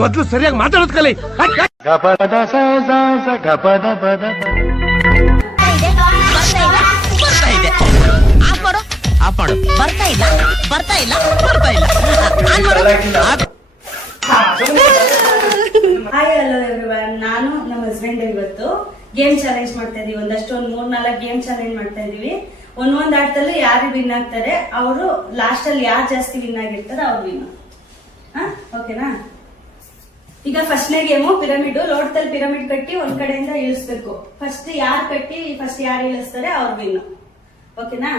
ಮೊದಲು ಸರಿಯಾಗಿ ಮಾತಾಡೋದ್ ಕಲಿ. ಹಾಯ್ ಹಲೋ ಎವ್ರಿವನ್, ನಾನು ನಮ್ಮ ಹಸ್ಬೆಂಡ್ ಇವತ್ತು ಗೇಮ್ ಚಾಲೆಂಜ್ ಮಾಡ್ತಾ ಇದೀವಿ. ಒಂದಷ್ಟು 3-4 ಗೇಮ್ ಚಾಲೆಂಜ್ ಮಾಡ್ತಾ ಇದೀವಿ. ಒಂದೊಂದ್ ಆಟದಲ್ಲಿ ಯಾರು ವಿನ್ ಆಗ್ತಾರೆ ಅವರು ಲಾಸ್ಟ್ ಅಲ್ಲಿ ಯಾರು ಜಾಸ್ತಿ ವಿನ್ ಆಗಿರ್ತಾರೆ ಅವ್ರು ವಿನ್. ಓಕೆನಾ? ಈಗ ಫಸ್ಟ್ನೇ ಗೇಮು ಪಿರಮಿಡ್. ಲೋಟದಲ್ಲಿ ಪಿರಮಿಡ್ ಕಟ್ಟಿ ಒಂದ್ ಕಡೆಯಿಂದ ಇಳಿಸ್ಬೇಕು. ಫಸ್ಟ್ ಯಾರು ಕಟ್ಟಿ ಫಸ್ಟ್ ಯಾರು ಇಳಿಸ್ತಾರೆ ಅವ್ರು ವಿನ್. ಓಕೆನಾ?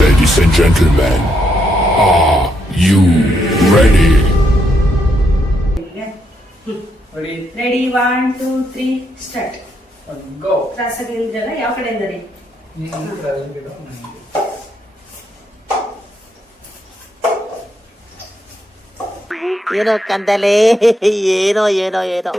Ladies and gentlemen, are you ready? Ready 1 2 3 start. Go. Cross ಆಗಿಂದ್ರಲ್ಲ, ಯಾವ ಕಡೆಯಿಂದ ರೀ? ಏನೋ ಕಂದಲೆ, ಏನೋ ಏನೋ ಏನೋ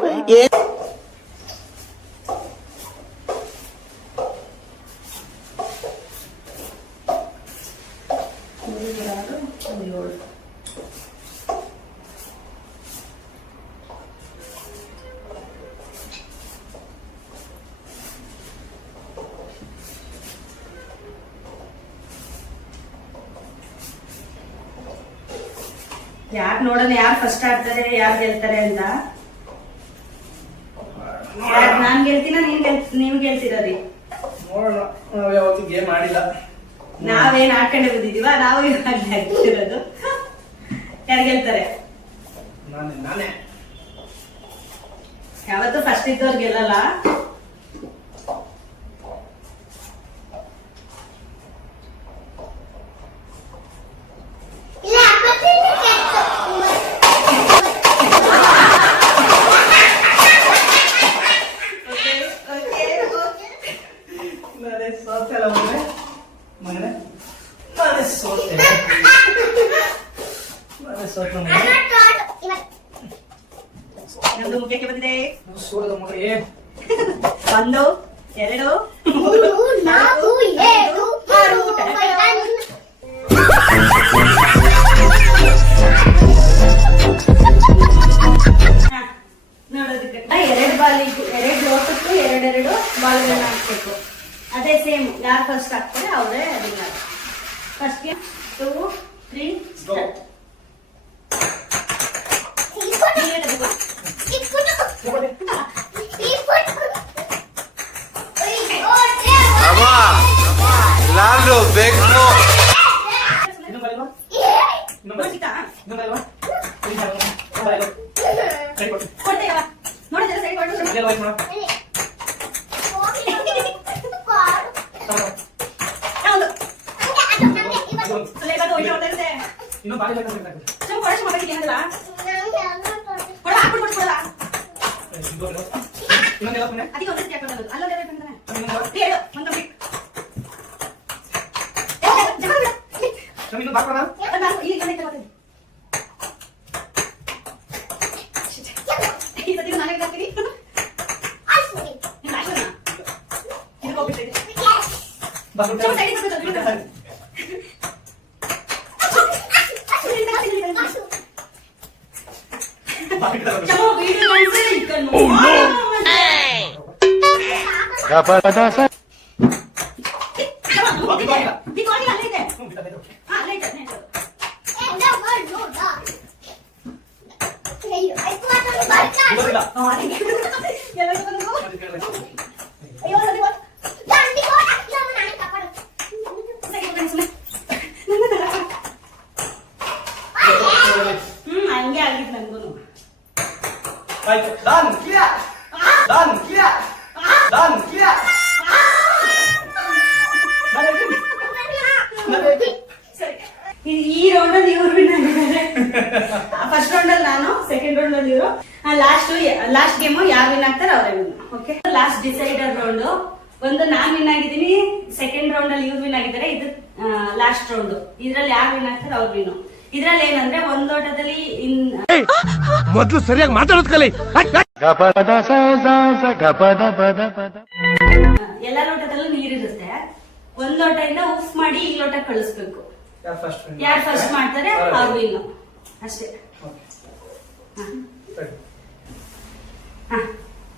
ಯಾರು ನೋಡೋಣ, ಯಾರು ಫಸ್ಟ್ ಆಡ್ತಾರೆ, ಯಾರು ಗೆಲ್ತಾರೆ ಅಂತ. ನಾನ್ ಗೆಲ್ತೀನ, ನೀವ್ ಗೆಲ್ತೀರ ರೀ? ನೋಡೋಣ. ನಾವ್ ಯಾವತ್ತು ಗೇಮ್ ಆಡಿಲ್ಲ. ನಾವೇನ್ ಆಡ್ಕೊಂಡೆ ಬಂದಿದೀವ, ನಾವು ಇವಾಗ ಗೆಲ್ತಿರೋದು. ಯಾರು ಗೆಲ್ತಾರೆ? ನಾನೇ. ಯಾವತ್ತು ಫಸ್ಟ್ ಇದ್ದವ್ರು ಗೆಲ್ಲಲ್ಲ. ನಮ್ದು ಮುಖ್ಯಕ್ಕೆ ಬಂದಿದೆ. 1 2 3 4 5 ನೋಡೋದಕ್ಕೆ 2 ಬಾಲಿಗೆ 2 ಲೋಟಕ್ಕೂ 2 ಬಾಲ್ಗಳನ್ನ ಹಾಕ್ಬೇಕು. ಅದೇ ಸೇಮ್ ಯಾರು ಫಸ್ಟ್ ಹಾಕ್ತಾರೆ ಅವರೇ ವಿನ್ನರ್. First 2 3 start. ನಾನು ಬೇಕು ಹಂಗೆ ಆಗಿತ್ತು ನನ್ಗೂ. ಈ ರೌಂಡ್ ಅಲ್ಲಿ ಇವ್ರು ವಿನ್ ಆಗಿದ್ದಾರೆ. ಫಸ್ಟ್ ರೌಂಡ್ ಅಲ್ಲಿ ನಾನು, ಸೆಕೆಂಡ್ ರೌಂಡ್ ಅಲ್ಲಿ ಇವರು. ಲಾಸ್ಟ್ ಗೇಮ್ ಯಾರು ವಿನ್ ಆಗ್ತಾರೆ ಅವರೇ win. Okay, last decider round. ಒಂದು ನಾನ್ ವಿನ್ ಆಗಿದ್ದೀನಿ, ಸೆಕೆಂಡ್ ರೌಂಡ್ ಅಲ್ಲಿ ಇವ್ರು ವಿನ್ ಆಗಿದ್ದಾರೆ. ಇದು ಲಾಸ್ಟ್ ರೌಂಡ್. ಇದ್ರಲ್ಲಿ ಯಾರು ವಿನ್ ಆಗ್ತಾರೆ ಅವ್ರು ವಿನ್. ಇದ್ರಲ್ಲಿ ಏನಂದ್ರೆ ಒಂದ್ ಲೋಟದಲ್ಲಿ ಮೊದಲು ಸರಿಯಾಗಿ ಮಾತಾಡೋದ್ ಕಲಿ. ಎಲ್ಲ ಲೋಟದಲ್ಲೂ ನೀರಿರುತ್ತೆ. ಒಂದ್ ಲೋಟದಿಂದ ಉಫ್ ಮಾಡಿ ಈ ಲೋಟ ಕಳಿಸ್ಬೇಕು. ಯಾರು ಫಸ್ಟ್ ಮಾಡ್ತಾರೆ ಅವ್ರು ವಿನ್ ಅಷ್ಟೇ.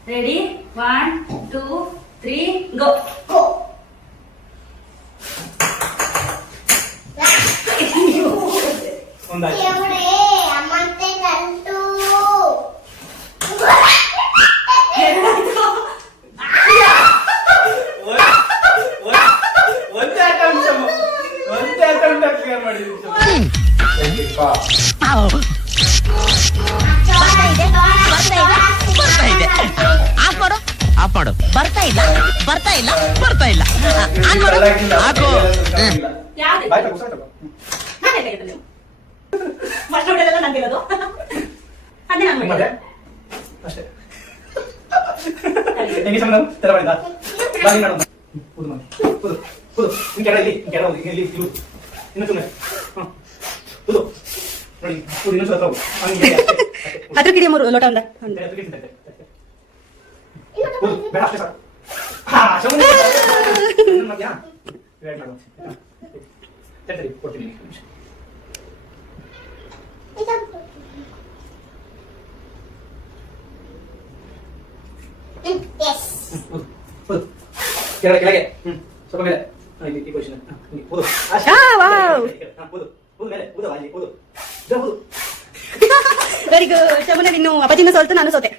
ರೆಡಿ 1 2 3 ಗೋ ಒಂದಾಯ್ತು. ಒಂದೇ attempt ಅಮ್ಮ. ಒಂದೇ attempt ಅಲ್ಲಿ clear ಮಾಡಿದ್ದೀನಿ ಚಮ್ಮ. ಆಫ್ ಮಾಡು ಆಫ್ ಮಾಡು ಬರ್ತಾ ಇಲ್ಲ ಬರ್ತಾ ಇಲ್ಲ ಬರ್ತಾ ಇಲ್ಲ ಆನ್ ಮಾಡು ಹಾಕು ಯಾವ್ದು ಬಾಯ್ ತಗೋ, ಸರ್ ತಗೋ. ನಾನೇ ತೆಗೆದು ನೀವು ಫಸ್ಟ್ ನೋಡಲ್ಲ ನಾನು ತೆಗೆದು ಅದೇ ನಾನು ಮತ್ತೆ ಮಾಡಿದೆ ಅಷ್ಟೇ. ಹೆಂಗೆ ಚಂದ ತರ ಮಾಡಿದ ಬಾಯಿ ಮಾಡೋಣ. ಕೂದು ಮಾಡಿ ಕೂದು ಕೂದು ನಿನ್ ಕೆಳ ಇಲ್ಲಿ ನಿನ್ ಕೆಳ ಹೋಗಿ ಇಲ್ಲಿ ಇರು ಇನ್ನು ಸುಮ್ಮನೆ ಕೂದು ನೋಡಿ ಕೂದು ಇನ್ನೊಂದು ಸ್ವಲ್ಪ ಹೋಗು ಹಂಗೆ ಅದ್ರ ಕಿಡಿ ಮೂರು ಲೋಟ ಒಂದ ಕೂದು ಬೇಡ ಅಷ್ಟೇ ಸಾಕು. ಹಾ ಸುಮ್ಮನೆ ಮಾಡ್ಯಾ ವೇಟ್ ಮಾಡು. ಸರಿ ಕೊಡ್ತೀನಿ ನಿಮಿಷ. ಕೂದು ಕೂದು ಕೆಳಗೆ ಕೆಳಗೆ ಸ್ವಲ್ಪ ಮೇಲೆ ಇಲ್ಲಿ ಈ ಪೊಸಿಷನ್ ಕೂದು ಕೂದು ಕೂದು ಮೇಲೆ ಕೂದು ಅಲ್ಲಿ ಕೂದು ಕೂದು ವೆರಿ ಗುಡ್ ಚಮನ ನೀನು ಅಪ್ಪಾಜಿನ ಸೋಲ್ತು ನಾನು ಸೋತೆ